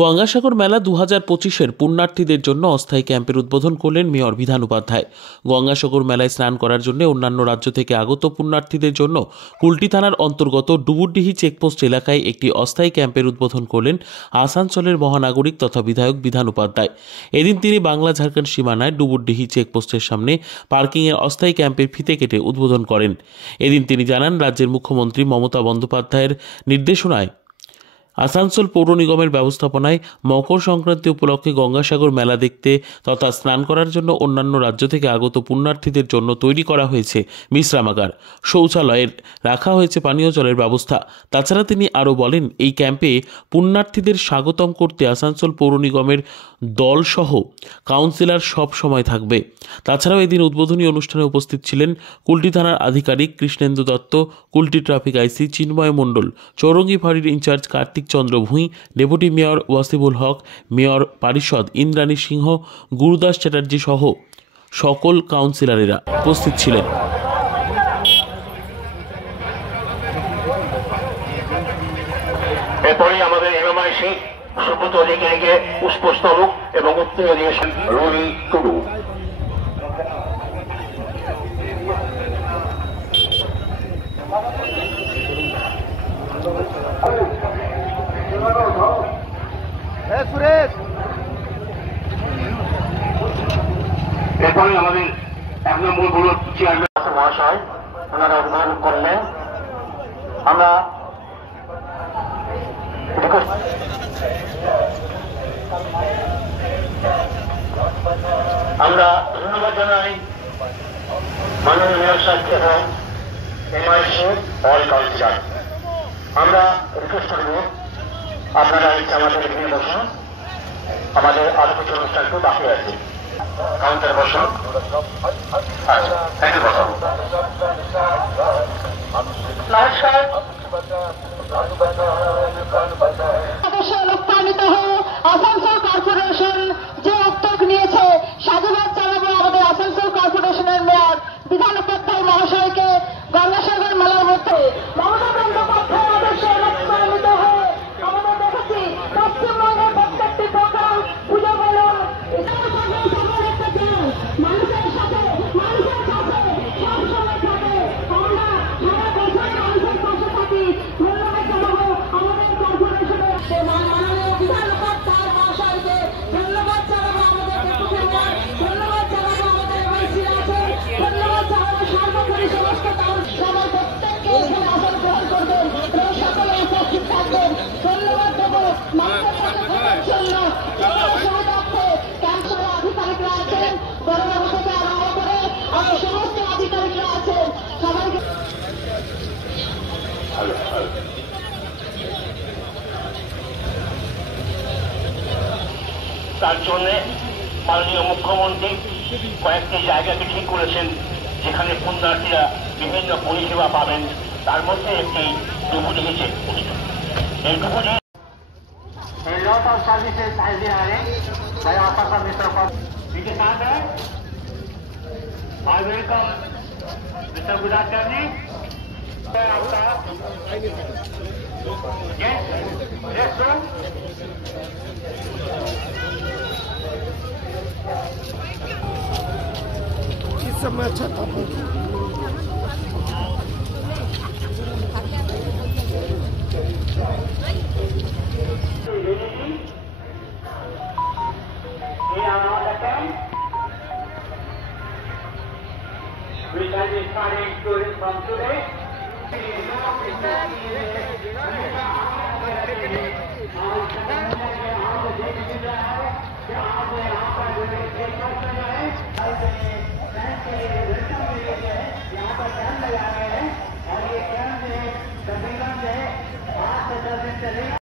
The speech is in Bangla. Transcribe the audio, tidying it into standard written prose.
গঙ্গাসাগর মেলা 2025-এর পুণ্যার্থীদের জন্য অস্থায়ী ক্যাম্পের উদ্বোধন করলেন মেয়র বিধান উপাধ্যায়। গঙ্গাসাগর মেলায় স্নান করার জন্য অন্যান্য রাজ্য থেকে আগত পুণ্যার্থীদের জন্য কুলটি থানার অন্তর্গত ডুবুরডিহি চেকপোস্ট এলাকায় একটি অস্থায়ী ক্যাম্পের উদ্বোধন করলেন আসানসোলের মহানাগরিক তথা বিধায়ক বিধান উপাধ্যায়। এদিন তিনি বাংলা ঝাড়খণ্ড সীমানায় ডুবুরডিহি চেকপোস্টের সামনে পার্কিংয়ের অস্থায়ী ক্যাম্পের ফিতে কেটে উদ্বোধন করেন। এদিন তিনি জানান, রাজ্যের মুখ্যমন্ত্রী মমতা বন্দ্যোপাধ্যায়ের নির্দেশনায় আসানসোল পৌর নিগমের ব্যবস্থাপনায় মকর সংক্রান্তি উপলক্ষে গঙ্গাসাগর মেলা দেখতে তথা স্নান করার জন্য অন্যান্য রাজ্য থেকে আগত পুণ্যার্থীদের জন্য তৈরি করা হয়েছে বিশ্রামাগার, শৌচালয়ের রাখা হয়েছে পানীয় জলের ব্যবস্থা। তাছাড়া তিনি আরও বলেন, এই ক্যাম্পে পুণ্যার্থীদের স্বাগতম করতে আসানসোল পৌর নিগমের দলসহ কাউন্সিলর সব সময় থাকবে। তাছাড়াও এদিন উদ্বোধনী অনুষ্ঠানে উপস্থিত ছিলেন কুলটি থানার আধিকারিক কৃষ্ণেন্দু দত্ত, কুলটি ট্রাফিক আইসি চিন্ময় মণ্ডল, চৌরঙ্গি ফাঁড়ির ইনচার্জ কার্তিক চন্দ্র ভূঁই, ডেপুটি মেয়র ওয়াসিবুল হক, মেয়র পারিষদ ইন্দ্রাণী সিংহ, গুরুদাস চ্যাটার্জি সহ সকল কাউন্সিলরেরা উপস্থিত ছিলেন। এরপরে আমাদের এমআইসি সুব্রত অধিকারীকে পুষ্পস্তবক এবং উত্তীর্ণ দিয়েছেন রবি টুডু। এরপরে আমাদের 1 নম্বর ব্লক চেয়ারম্যান মহাশয় ওনারা উদ্বোধন করলেন। আমরা ধন্যবাদ জানাই মাননীয় মেয়র সাহেবকে এবং এমআইসি অল কাউন্সিলর। আমরা রিকোয়েস্ট করব, আপনারা ইচ্ছা আমাদের এখানে বসুন, আমাদের আরো কিছু অনুষ্ঠান একটু বাকি আছে। কাউন্টারে বসুন, থ্যাংক ইউ। বসুন। নমস্কার। আসানসোল কর্পোরেশন যে উদ্যোগ নিয়েছে, সাধুবাদ জানাবো আমাদের আসানসোল কর্পোরেশনের মেয়র বিধান উপাধ্যায় মহাশয়কে। গঙ্গাসাগর মেলার মধ্যে মমতা বন্দ্যোপাধ্যায় আদর্শে অনুপ্রাণিত হয়ে আমরা দেখেছি পশ্চিমবঙ্গের প্রত্যেকটি প্রোগ্রাম, পুজো বলুন, মানুষের সাথে সবসময় থাকে। আমরা সারা বছর মানুষের পাশে থাকি। ধন্যবাদ জানাবো আমাদের কর্পোরেশনের মাননীয় বিধান উপাধ্যায় মহাশয়কে। ধন্যবাদ জানাবো আমাদের ডেপুটি মেয়র, ধন্যবাদ জানাবো আমাদের এমআইসি আছেন, ধন্যবাদ জানাবো সর্বোপরি সমস্ত সবার প্রত্যেককে এখানে আসন গ্রহণ করবেন এবং সকলে উপস্থিত থাকবেন। ধন্যবাদ দেবো মানুষের সাথে থাকার জন্য। সুবিধার্থে ক্যাম্পের আধিকারিকরা আছেন, বড়বাবু থেকে আরম্ভ করে আমার সমস্ত আধিকারিকরা আছেন, সবাইকে তার জন্য মাননীয় মুখ্যমন্ত্রী কয়েকটি জায়গাকে ঠিক করেছেন যেখানে পুণ্যার্থীরা বিভিন্ন পরিষেবা পাবেন। তার মধ্যে একটি ডুবুরডিহি চেকপোস্ট। এই ডুবুরডিহি A lot of services has been arranged by Asaka Mr. It is not there. I welcome Mr. Gudacharji. Yes, yes, sir. इस समय अच्छा था। Which has been starting tourism from today.